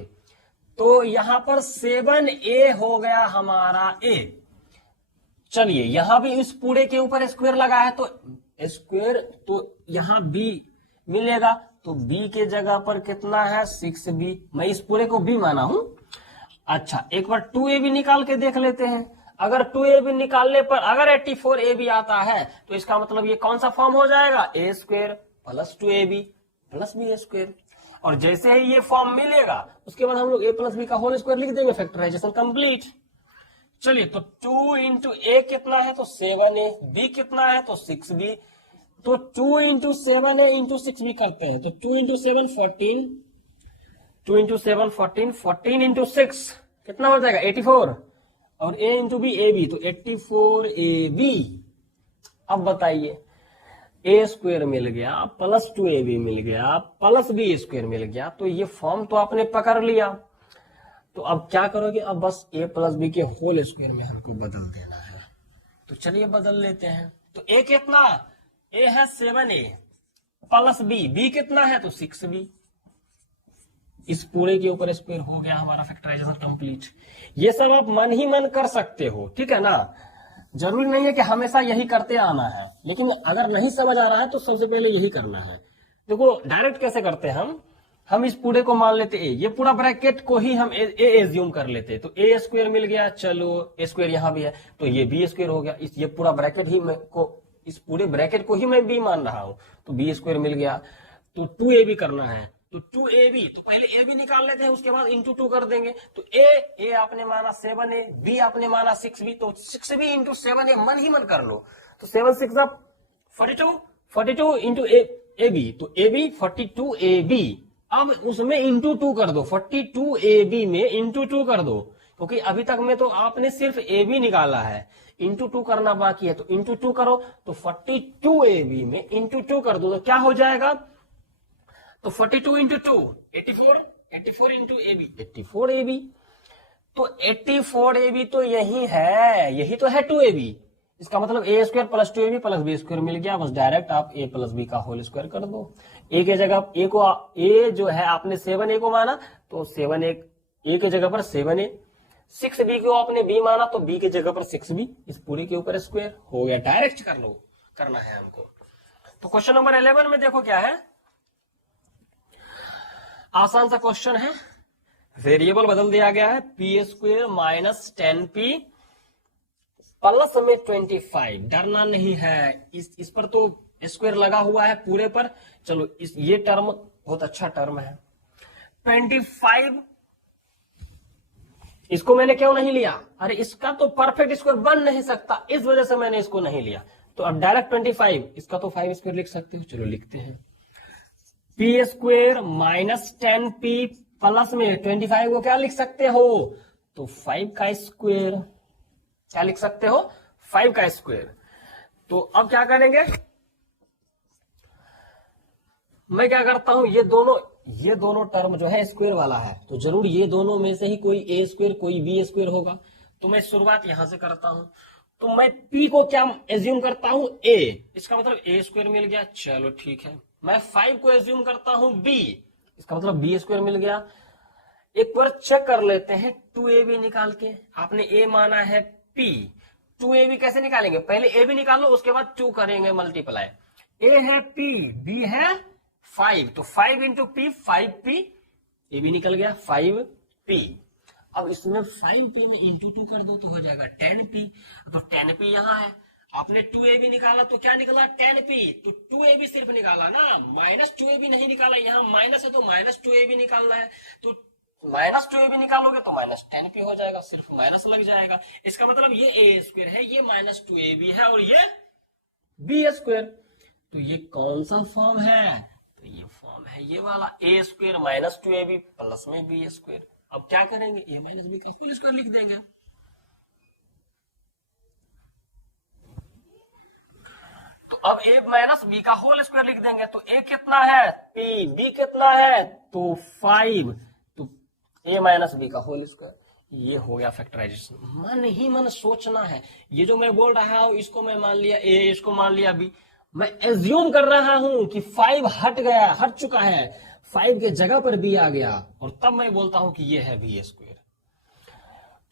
तो यहां पर 7a हो गया हमारा ए। चलिए, यहां भी इस पूरे के ऊपर स्क्वायर लगा है, तो स्क्वायर, तो यहां b मिलेगा, तो b के जगह पर कितना है 6b, मैं इस पूरे को b माना हूं। अच्छा, एक बार 2ab निकाल के देख लेते हैं। अगर 2ab निकालने पर अगर 84ab आता है, तो इसका मतलब ये कौन सा फॉर्म हो जाएगा, a square plus 2ab plus b square. और जैसे ही ये फॉर्म मिलेगा, उसके बाद हम लोग a प्लस b का होल स्क्वायर लिख देंगे, फैक्टराइजेशन कंप्लीट। चलिए, तो 2 इंटू ए कितना है, तो 7a, b कितना है, तो 6b, तो 2 इंटू 7a इंटू 6b करते हैं, तो 2 इंटू 7 14, 2 इंटू 7 14, 14 इंटू 6 कितना हो जाएगा 84, और a इंटू बी ab, तो 84ab। अब बताइए, ए स्क्वायर मिल गया प्लस 2ab मिल गया प्लस बी स्क्वायर मिल गया, तो ये फॉर्म तो आपने पकड़ लिया। तो अब क्या करोगे, अब बस a प्लस बी के होल स्क्वायर में हमको बदल देना है। तो चलिए बदल लेते हैं। तो a कितना, a है 7a प्लस b कितना है तो 6b, इस पूरे के ऊपर स्क्वायर हो गया हमारा फैक्टराइजेशन कंप्लीट। ये सब आप मन ही मन कर सकते हो, ठीक है ना, जरूरी नहीं है कि हमेशा यही करते आना है, लेकिन अगर नहीं समझ आ रहा है तो सबसे पहले यही करना है। देखो डायरेक्ट कैसे करते हैं हम इस पूरे को मान लेते ए, ये पूरा ब्रैकेट को ही हम ए एज्यूम कर लेते, तो ए स्क्वायर मिल गया, चलो ए स्क्वायर यहां भी है तो ये बी स्क्वायर हो गया, ये पूरा ब्रैकेट ही इस पूरे ब्रैकेट को ही मैं बी मान रहा हूं, तो बी स्क्वायर मिल गया। तो 2ab करना है, तो 2ab, तो पहले ए बी निकाल लेते हैं, उसके बाद इंटू 2 कर देंगे। तो ए आपने माना 7a, बी आपने माना 6b, तो 6b इंटू 7a मन ही मन कर लो, तो 7 6 42 इंटू ए बी, तो ए बी 42ab, अब उसमें इंटू 2 कर दो, 42ab में इंटू 2 कर दो, क्योंकि अभी तक में तो आपने सिर्फ ए बी निकाला है, इंटू 2 करना बाकी है, तो इंटू 2 करो, तो 42ab में इंटू 2 कर दो, तो क्या हो जाएगा, तो 42 इंटू 2 84 इंटू ab 84ab, तो 84ab तो यही है, यही तो है 2ab, इसका मतलब a square plus 2ab plus B square मिल गया, बस डायरेक्ट आप a प्लस बी का होल स्क्वायर कर दो। a के जगह a जो है आपने 7a को माना, तो 7a a के जगह पर 7a, 6b को आपने b माना तो b के जगह पर 6b, इस पूरे के ऊपर स्क्वायर हो गया, डायरेक्ट कर लो, करना है हमको। तो क्वेश्चन नंबर 11 में देखो क्या है, आसान सा क्वेश्चन है, वेरिएबल बदल दिया गया है, P square minus 10p plus में 25, डरना नहीं है, इस पर तो स्क्वायर लगा हुआ है पूरे पर, चलो ये टर्म बहुत अच्छा टर्म है। 25 इसको मैंने क्यों नहीं लिया, अरे इसका तो परफेक्ट स्क्वायर बन नहीं सकता, इस वजह से मैंने इसको नहीं लिया, तो अब डायरेक्ट 25, इसका तो 5 स्क्वायर लिख सकते हो, चलो लिखते हैं, P square minus 10p plus में 25 को क्या लिख सकते हो, तो 5 का स्क्वायर, क्या लिख सकते हो, 5 का स्क्वायर। तो अब क्या करेंगे, मैं क्या करता हूं, ये दोनों टर्म जो है स्क्वायर वाला है, तो जरूर ये दोनों में से ही कोई ए स्क्वायर कोई बी स्क्वायर होगा, तो मैं शुरुआत यहां से करता हूं, तो मैं p को क्या एज्यूम करता हूं, a, इसका मतलब a स्क्वायर मिल गया, चलो ठीक है। मैं 5 को एज्यूम करता हूं b, इसका मतलब b स्क्वायर मिल गया। एक बार चेक कर लेते हैं 2ab निकाल के, आपने a माना है p, 2ab कैसे निकालेंगे, पहले a भी निकाल लो, उसके बाद 2 करेंगे मल्टीप्लाई, a है p, b है 5, तो 5 इंटू p 5p, a भी निकल गया 5p। अब इसमें 5p में इंटू 2 कर दो तो हो जाएगा 10p, तो 10p यहाँ है, आपने 2ab निकाला तो क्या निकला 10p, तो 2ab सिर्फ निकाला ना, माइनस 2ab नहीं निकाला, यहाँ माइनस है तो माइनस 2ab निकालना है, तो माइनस 2ab निकालोगे तो माइनस 10p हो जाएगा, सिर्फ माइनस लग जाएगा, इसका मतलब ये a स्क्वायर है, ये माइनस 2ab है और ये b स्क्वायर, तो ये कौन सा फॉर्म है, तो ये फॉर्म है ये वाला, a square minus 2ab plus में b स्क्वायर। अब क्या करेंगे, a माइनस b का होल स्क्वायर लिख देंगे, तो अब a माइनस b का होल स्क्वायर लिख देंगे, तो a कितना है p, b कितना है तो 5, तो a माइनस b का होल स्क्वायर, ये हो गया फैक्टराइजेशन। मन ही मन सोचना है, ये जो मैं बोल रहा हूं इसको मैं मान लिया a, इसको मान लिया b, मैं एज्यूम कर रहा हूं कि 5 हट चुका है, 5 के जगह पर b आ गया, और तब मैं बोलता हूं कि ये है b स्क्वायर।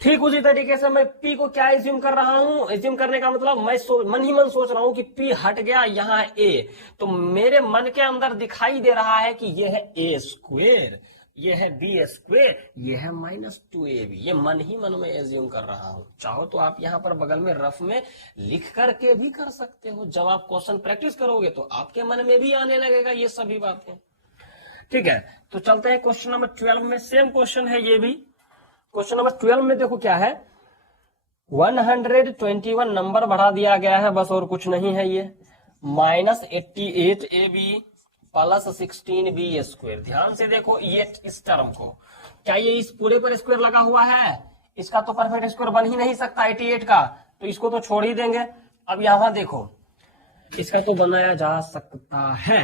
ठीक उसी तरीके से मैं p को क्या एज्यूम कर रहा हूं, एज्यूम करने का मतलब मैं मन ही मन सोच रहा हूं कि p हट गया, यहाँ है a, तो मेरे मन के अंदर दिखाई दे रहा है कि ये है a स्क्वायर, ये है b स्क्वायर, ये है माइनस 2ab, ये मन ही मन में एज्यूम कर रहा हूं। चाहो तो आप यहाँ पर बगल में रफ में लिख करके भी कर सकते हो, जब आप क्वेश्चन प्रैक्टिस करोगे तो आपके मन में भी आने लगेगा ये सभी बातें, ठीक है। तो चलते हैं क्वेश्चन नंबर 12 में, सेम क्वेश्चन है ये भी। क्वेश्चन नंबर 12 में देखो क्या है, 121 नंबर बढ़ा दिया गया है, बस और कुछ नहीं है, ये minus 88ab plus 16b square. ध्यान से देखो ये इस टर्म को, क्या ये इस पूरे पर स्क्वायर लगा हुआ है, इसका तो परफेक्ट स्क्वायर बन ही नहीं सकता 88 का, तो इसको तो छोड़ ही देंगे। अब यहां देखो इसका तो बनाया जा सकता है,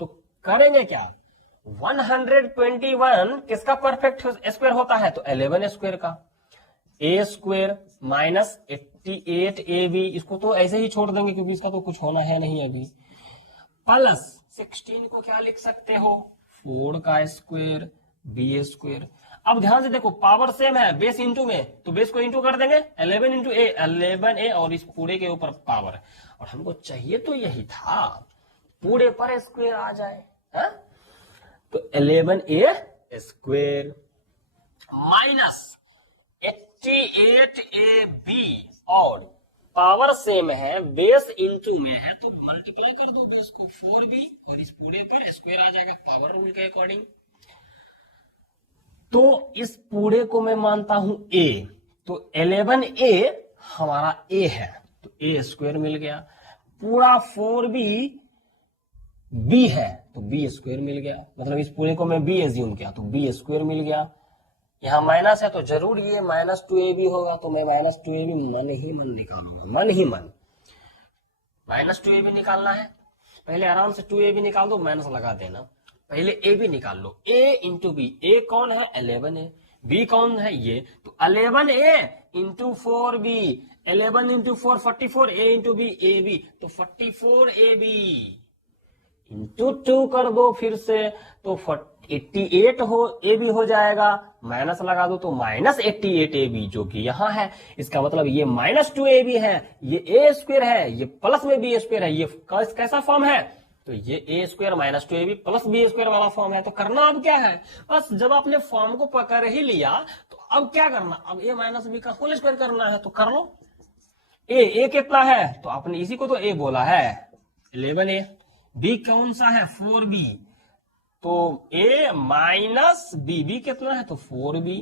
तो करेंगे क्या, 121 किसका परफेक्ट स्क्वायर होता है, तो 11 स्क्वायर का, ए स्क्वायर माइनस 88 ए बी, इसको तो ऐसे ही छोड़ देंगे क्योंकि इसका तो कुछ होना है नहीं अभी, प्लस 16 को क्या लिख सकते हो, 4 का स्क्वायर बी स्क्वायर। अब ध्यान से देखो पावर सेम है, बेस इंटू में, तो बेस को इंटू कर देंगे, 11 इंटू ए 11 और इस पूरे के ऊपर पावर, और हमको चाहिए तो यही था पूरे पर स्क्वायर आ जाए, है? तो 11 ए स्क्वायर माइनस 88 ए बी, और पावर सेम है, बेस इंटू में है, तो मल्टीप्लाई कर दो बेस को 4b और इस पूरे पर स्क्वायर आ जाएगा पावर रूल के अकॉर्डिंग। तो इस पूरे को मैं मानता हूं a, तो 11a हमारा a है, तो a स्क्वायर मिल गया, पूरा 4b b है तो b स्क्वायर मिल गया, मतलब इस पूरे को मैं b एज्यूम किया तो b स्क्वायर मिल गया। यहां माइनस है तो जरूर ये माइनस 2ab होगा, तो मैं माइनस 2ab मन ही मन निकालूंगा, मन ही मन माइनस 2ab निकालना है, पहले आराम से 2ab निकाल दो, माइनस लगा देना, पहले ए बी निकाल लो, a इंटू बी, ए कौन है 11a, b कौन है ये, तो 11a into 4b, 11 into 4 44, a into b a b, तो 44ab इंटू 2 कर दो फिर से, तो 88 हो ए बी हो जाएगा, माइनस लगा दो तो माइनस 88 ए बी जो कि यहां है, इसका मतलब ये माइनस 2 ए बी है, ये ए स्क्वायर है, ये प्लस में बी स्क्वायर है, ये कैसा फॉर्म है, तो ये A square minus 2 A B plus B square वाला फॉर्म है। तो करना अब क्या है, बस जब आपने फॉर्म को पकड़ ही लिया तो अब क्या करना, अब ए माइनस बी का होल स्क्वायर करना है, तो कर लो। ए कितना है, तो आपने इसी को तो ए बोला है 11a, बी कौन सा है 4b, तो a माइनस बी कितना है, तो 4b,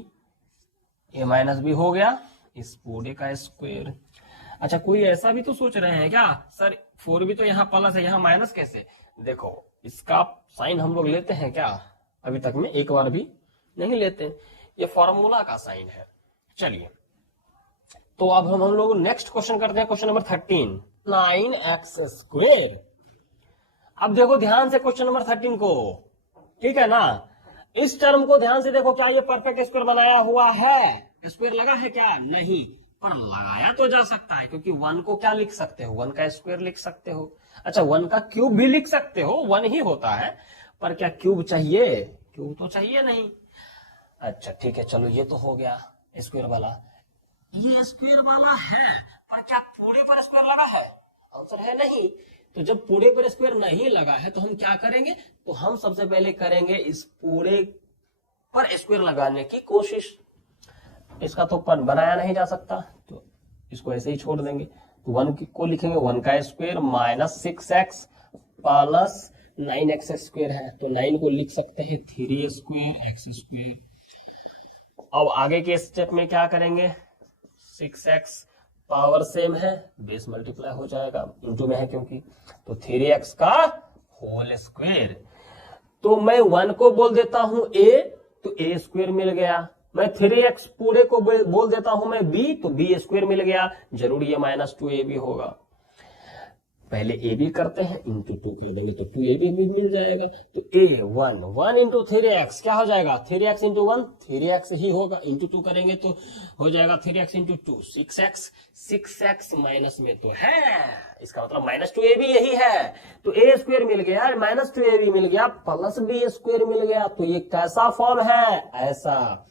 a माइनस बी हो गया इस पूरे का स्क्वायर। अच्छा कोई ऐसा भी तो सोच रहे हैं क्या, सर 4b तो यहाँ प्लस है, यहाँ माइनस कैसे, देखो इसका साइन हम लोग लेते हैं क्या, अभी तक में एक बार भी नहीं लेते, ये फॉर्मूला का साइन है। चलिए तो अब हम लोग नेक्स्ट क्वेश्चन करते हैं, क्वेश्चन नंबर 13, 9x स्क्वायर। अब देखो ध्यान से क्वेश्चन नंबर 13 को, ठीक है ना, इस टर्म को ध्यान से देखो, क्या ये परफेक्ट स्क्वायर बनाया हुआ है, स्क्वायर लगा है क्या, नहीं, पर लगाया तो जा सकता है, क्योंकि 1 को क्या लिख सकते हो, 1 का स्क्वायर लिख सकते हो, अच्छा 1 का क्यूब भी लिख सकते हो, 1 ही होता है, पर क्या क्यूब चाहिए, क्यूब तो चाहिए नहीं। अच्छा ठीक है चलो ये तो हो गया स्क्वायर वाला, ये स्क्वायर वाला है, पर क्या पूरे पर स्क्वायर लगा है, आंसर है नहीं। तो जब पूरे पर स्क्वायर नहीं लगा है तो हम क्या करेंगे, तो हम सबसे पहले करेंगे इस पूरे पर स्क्वायर लगाने की कोशिश, इसका तो पर बनाया नहीं जा सकता तो इसको ऐसे ही छोड़ देंगे, तो 1 को लिखेंगे 1 का square minus 6x plus 9x square है, तो 9 को लिख सकते हैं 3 स्क्वायर x स्क्वायर। अब आगे के स्टेप में क्या करेंगे, 6x पावर सेम है, बेस मल्टीप्लाई हो जाएगा, इंटू में है क्योंकि, तो 3x का होल स्क्वायर, तो मैं 1 को बोल देता हूं a, तो a स्क्वायर मिल गया, मैं 3x पूरे को बोल देता हूं मैं b, तो b स्क्वायर मिल गया, जरूर ये माइनस 2ab होगा, पहले ए बी करते हैं, इंटू 2 कर देंगे तो 2ab भी मिल जाएगा, तो a 1 इंटू 3x क्या हो जाएगा, 3x इंटू 1 3x ही होगा, इंटू 2 करेंगे तो हो जाएगा 3x इंटू 2 6x माइनस में तो है, इसका मतलब माइनस 2ab यही है, तो a स्क्वायर मिल गया, माइनस 2ab मिल गया, प्लस b स्क्वायर मिल गया, तो ये कैसा फॉर्म है, ऐसा,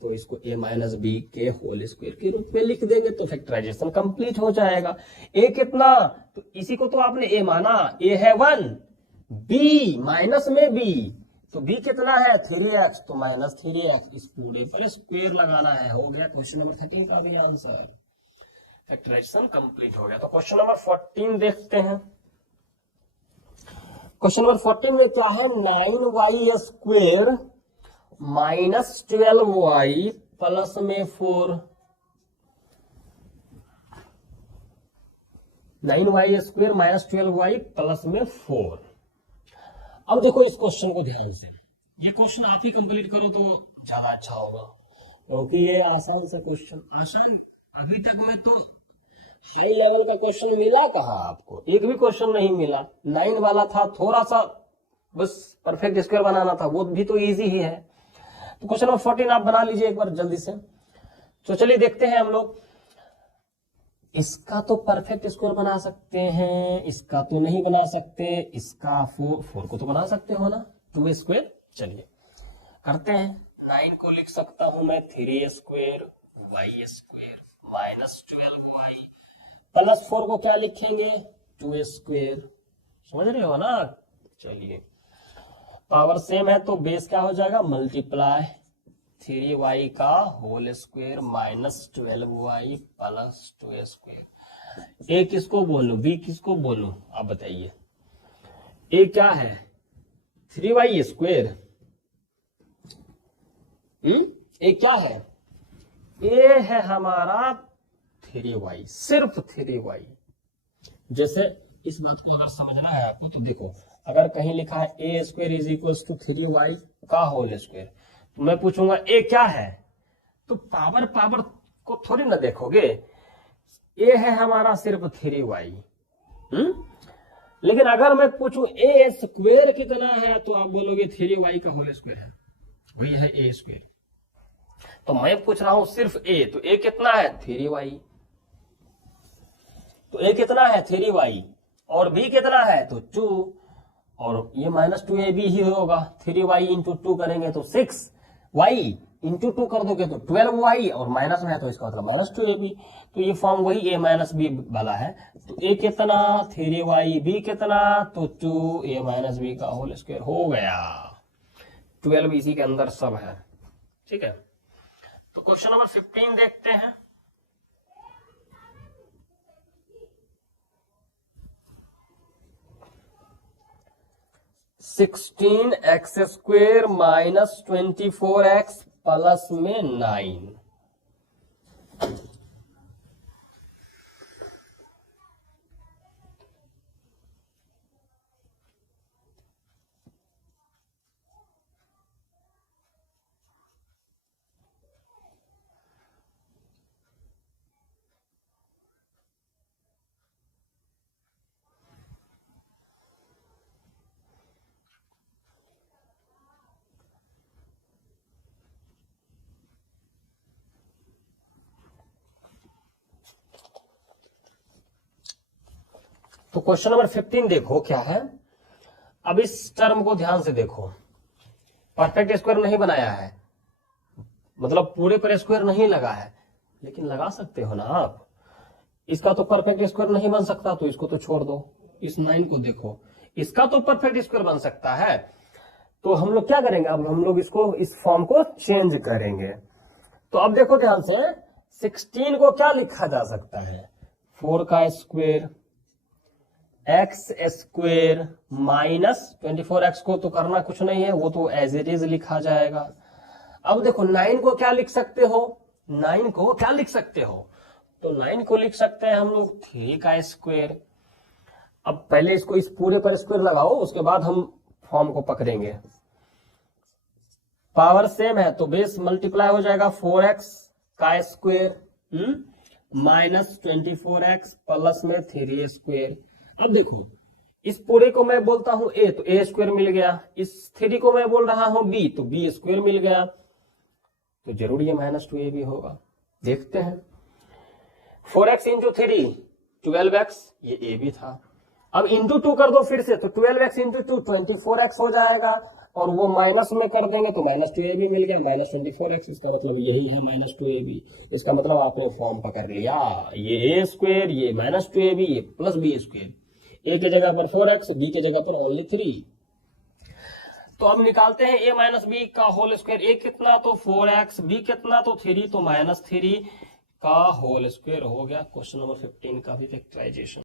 तो इसको a माइनस बी के होल स्क्वायर के रूप में लिख देंगे तो फैक्टराइजेशन कंप्लीट हो जाएगा। a कितना, तो इसी को तो आपने a माना, a है 1, b माइनस में b, तो b कितना है 3x, तो माइनस 3x, इस पूरे पर स्क्वायर लगाना है, हो गया क्वेश्चन नंबर 13 का भी आंसर, फैक्टराइजेशन कंप्लीट हो गया। तो क्वेश्चन नंबर 14 देखते हैं, क्वेश्चन नंबर 14 में क्या है, 9y square minus 12y plus में 4, 9y square minus 12y plus में 4। अब देखो इस क्वेश्चन को ध्यान से, ये क्वेश्चन आप ही कंप्लीट करो तो ज्यादा अच्छा होगा, क्योंकि ये आसान सा क्वेश्चन, आसान अभी तक में तो हाई लेवल का क्वेश्चन मिला कहाँ आपको? एक भी क्वेश्चन नहीं मिला। 9 वाला था, थोड़ा सा बस परफेक्ट स्क्वायर बनाना था, वो भी तो इजी ही है। तो क्वेश्चन नंबर 14 आप बना लीजिए एक बार जल्दी से। तो चलिए देखते हैं हम लोग। इसका तो परफेक्ट स्क्वायर बना सकते हैं, इसका तो नहीं बना सकते, इसका 4 को तो बना सकते हो ना, 2 स्क्वायर। चलिए करते हैं। 9 को लिख सकता हूं मैं 3 square y square minus 12y plus 4 को क्या लिखेंगे 2 स्क्वायर। समझ रहे हो ना? चलिए पावर सेम है तो बेस क्या हो जाएगा मल्टीप्लाई 3y का whole square minus 12y plus 2 square. A किसको बोलूं बी किसको बोलूं आप बताइए। ए क्या है 3y स्क्वायर। ए क्या है? ए है हमारा 3y, सिर्फ 3y। जैसे इस बात को अगर समझना है आपको तो देखो, अगर कहीं लिखा है A square is equal to 3y का होल स्क्वायर, तो मैं पूछूंगा ए क्या है, तो पावर को थोड़ी ना देखोगे। ए है हमारा सिर्फ 3y। लेकिन अगर मैं पूछूं ए स्क्वायर कितना है, तो आप बोलोगे 3y का होल स्क्वायर है, वही है ए स्क्वायर। तो मैं पूछ रहा हूं सिर्फ ए, तो ए कितना है 3y। तो ए कितना है 3y और बी कितना है तो 2, और ये माइनस 2ab ही होगा। 3y इंटू 2 करेंगे तो 6y इंटू 2 कर दोगे तो 12y, और माइनस में है तो इसका मतलब माइनस 2ab। तो ये फॉर्म वही a माइनस बी वाला है। तो a कितना 3y, b कितना तो 2a माइनस बी का होल स्क्वायर हो गया। 12 इसी के अंदर सब है। ठीक है, तो क्वेश्चन नंबर 15 देखते हैं। Sixteen x square minus 24x plus में 9। तो क्वेश्चन नंबर 15 देखो क्या है। अब इस टर्म को ध्यान से देखो, परफेक्ट स्क्वायर नहीं बनाया है, मतलब पूरे पर स्क्वायर नहीं लगा है, लेकिन लगा सकते हो ना आप। इसका तो परफेक्ट स्क्वायर नहीं बन सकता, तो इसको तो छोड़ दो। इस 9 को देखो, इसका तो परफेक्ट स्क्वायर बन सकता है। तो हम लोग क्या करेंगे, अब हम लोग इसको इस फॉर्म को चेंज करेंगे। तो अब देखो ध्यान से, 16 को क्या लिखा जा सकता है 4 का square x square minus 24x को तो करना कुछ नहीं है, वो तो एज इट इज लिखा जाएगा। अब देखो 9 को क्या लिख सकते हो, 9 को क्या लिख सकते हो, तो 9 को लिख सकते हैं हम लोग 3 का स्क्वायर। अब पहले इसको इस पूरे पर स्क्वायर लगाओ, उसके बाद हम फॉर्म को पकड़ेंगे। पावर सेम है तो बेस मल्टीप्लाई हो जाएगा 4x का स्क्वायर माइनस 24x प्लस में 3 स्क्वायर। अब देखो इस पूरे को मैं बोलता हूं a, तो a स्क्वायर मिल गया। इस 3 को मैं बोल रहा हूं b, तो b स्क्वायर मिल गया। तो जरूर ये माइनस 2ab होगा। देखते हैं 4x इंटू 3 12x, ये a भी था। अब इंटू 2 कर दो फिर से, तो 12x इंटू 2 24x हो जाएगा, और वो माइनस में कर देंगे तो माइनस 2ab मिल गया, माइनस 24x। इसका मतलब यही है माइनस 2ab। इसका मतलब आपने फॉर्म पकड़ लिया, ये a स्क्वायर, ये माइनस 2ab, ये प्लस b स्क्वायर। a की जगह पर 4x, b की जगह पर ओनली 3। तो अब निकालते हैं a माइनस बी का होल स्क्वायर। a कितना तो 4x, b कितना तो 3, तो माइनस 3 का होल स्क्वायर हो गया। क्वेश्चन नंबर 15 का भी फैक्टराइजेशन।